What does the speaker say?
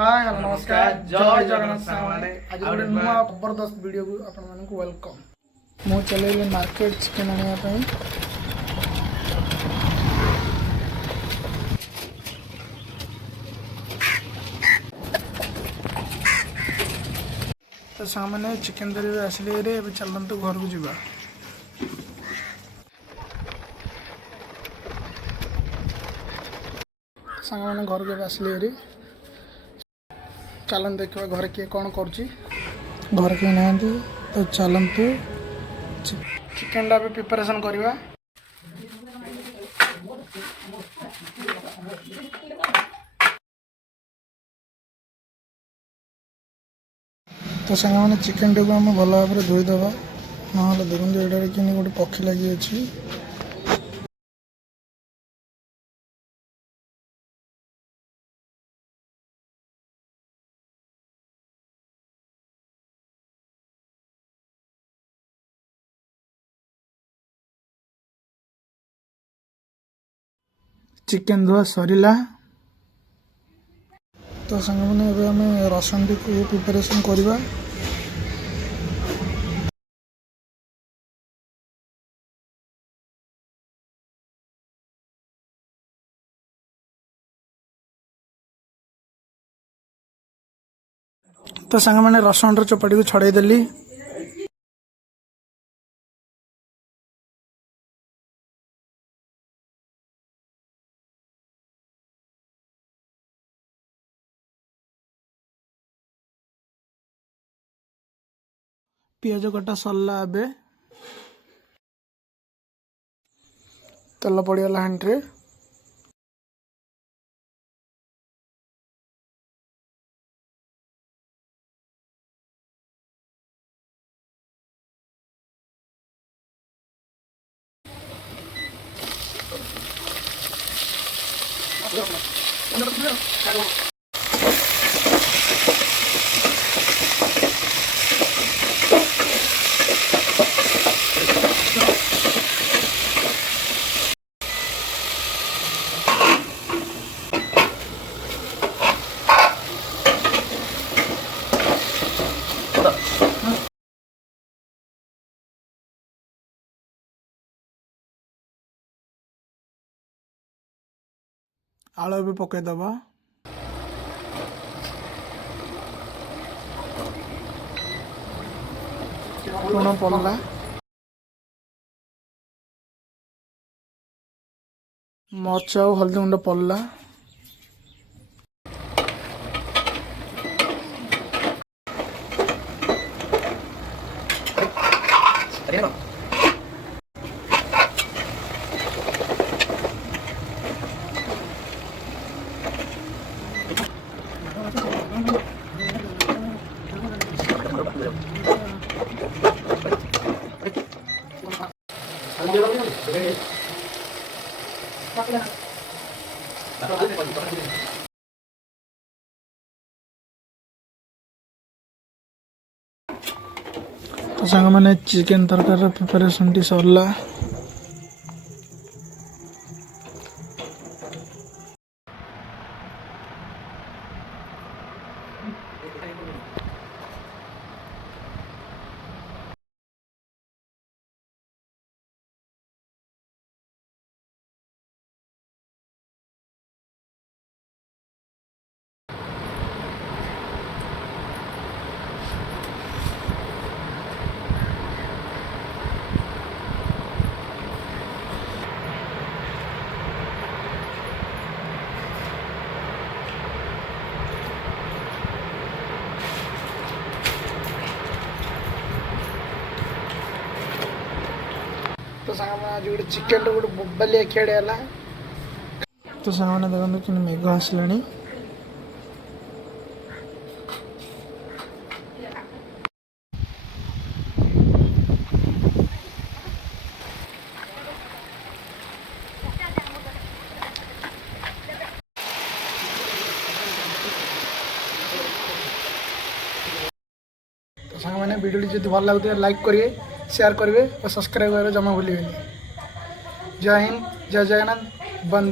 Hi hello नमस्कार जय जगन्नाथ सामने आज गोटे नुआ जबरदस्त वीडियो को आपण मानक वेलकम। मु चलेली मार्केट चिकन आनिया पई। तो सामने चिकन धरी आसले रे अब चलतु घर को जीवा। सांग मैंने घर के आसले रे चलन देखा घर किए कौन करुच्ची घर किए ना तो चलतु चिकन टा प्रिपरेशन करवा। तो सांग मैंने चिकन टा को आम भल भाव में धोईदबा ना देखते ये कि गोटे पक्षी लगी अच्छी। चिकन धुआ सरीला तो सांग मैंने आम रसुण टी प्रिपरेशन करवा। तो सांग मैंने रसुण चोपाटी को छड़ाई देली। पियाज कटा सरला एबे तेल पड़गला हांडी। आलू भी पकईदबा। लुण पड़ला मर्च और हल्दी गुंड पड़ला। तो सांग मैंने चिकन तरकारी प्रिपरेशन टी सरला। तो सांग आज गोटे चिकेन गोटे बोबाली खेड़े है। तो सांग देखते कि मेघ आसला। तो सांग मैंने वीडियो जब भल लगे लाइक करेंगे शेयर करेंगे और सब्सक्राइब करेंगे जमा भूलिए। जय हिंद जय जगन्नाथ वंदे।